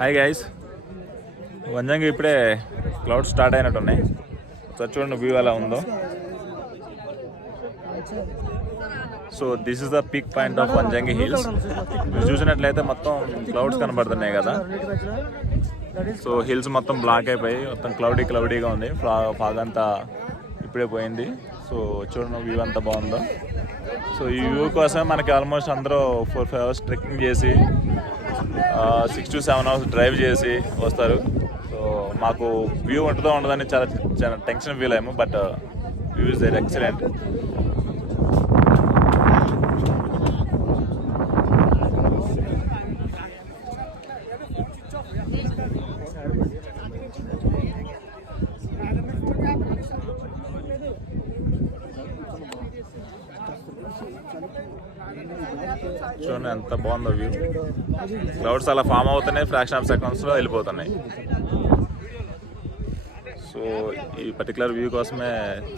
Hi guys, Vanjangi ఇప్పుడే clouds start అయినట్టున్నాయి. So చూడండి view ఎలా ఉందో. So this is the peak point of Vanjangi hills. మీరు చూసినట్లయితే మొత్తం క్లౌడ్స్ కనబడుతున్నాయి కదా. సో హిల్స్ మొత్తం బ్లాక్ అయిపోయి మొత్తం క్లౌడీగా ఉంది. ఫాగ్ అంతా ఇప్పుడే పోయింది. సో చూడండి వ్యూ అంతా బాగుందో. సో ఈ వ్యూ కోసం మనకి ఆల్మోస్ట్ అందరూ 4-5 అవర్స్ ట్రెక్కింగ్ చేసి 6 to 7 అవర్స్ డ్రైవ్ చేసి వస్తారు. సో మాకు వ్యూ ఉంటుందో ఉండదని చాలా టెన్షన్ ఫీల్ అయ్యాము. But view is very excellent. చూడండి ఎంత బాగుందో వ్యూ. క్లౌడ్స్ అలా ఫామ్ అవుతున్నాయి, ఫ్రాక్షన్ ఆఫ్ సెకండ్స్లో వెళ్ళిపోతున్నాయి. సో ఈ పర్టికులర్ వ్యూ కోసమే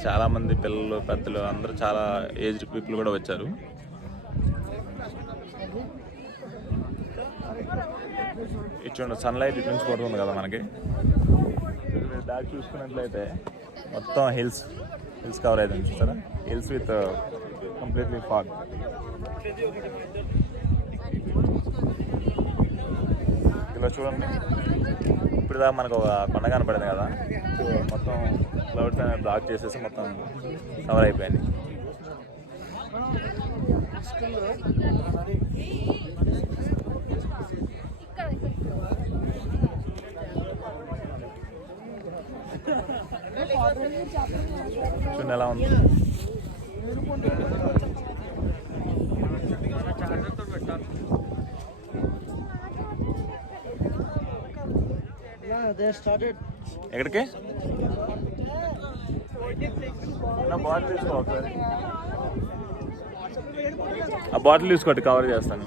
చాలామంది పిల్లలు పెద్దలు అందరూ చాలా ఏజ్డ్ పీపుల్ కూడా వచ్చారు. ఇది చూడండి సన్లైట్ ఇటు నుంచి పడుతుంది కదా మనకి. బ్యాక్ చూసుకున్నట్లయితే మొత్తం హిల్స్ కవర్ అవుతుంది చూస్తారా. Hills with completely fog. ఇలా చూడండి, ఇప్పుడు దాకా మనకు ఒక కొండ కనపడింది కదా. సో మొత్తం క్లౌడ్స్ అనేది బ్లాక్ చేసేసి మొత్తం కవర్ అయిపోయింది. చూడండి ఎలా ఉంది. ఎక్కడికి బాటిల్ తీసుకో, ఒకసారి ఆ బాటిల్ తీసుకోండి, కవర్ చేస్తాను.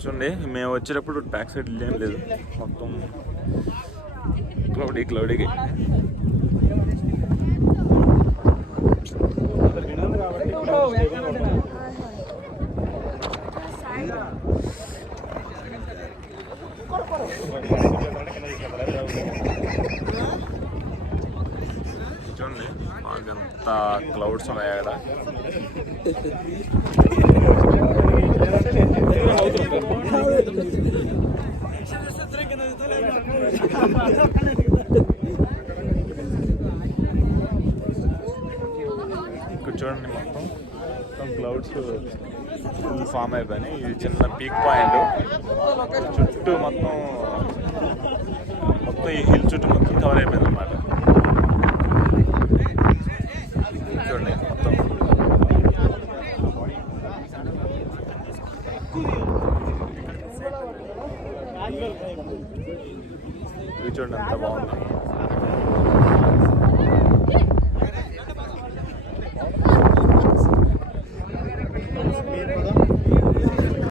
చూడండి మేము వచ్చేటప్పుడు బ్యాక్ సైడ్ ఏం లేదు, మొత్తం క్లౌడీకి. చూడండి అంతా క్లౌడ్స్ ఉన్నాయి కదా. ఇక్కడ చూడండి మొత్తం క్లౌడ్స్ ఫామ్ అయిపోయినాయి. ఇది చిన్న పీక్ పాయింట్. చుట్టూ మొత్తం ఈ హిల్ చుట్టూ మొత్తం కవర్ అయిపోయింది అన్నమాట. చూడండి మొత్తం ఇది చూడండి ఎంత బాగుంది.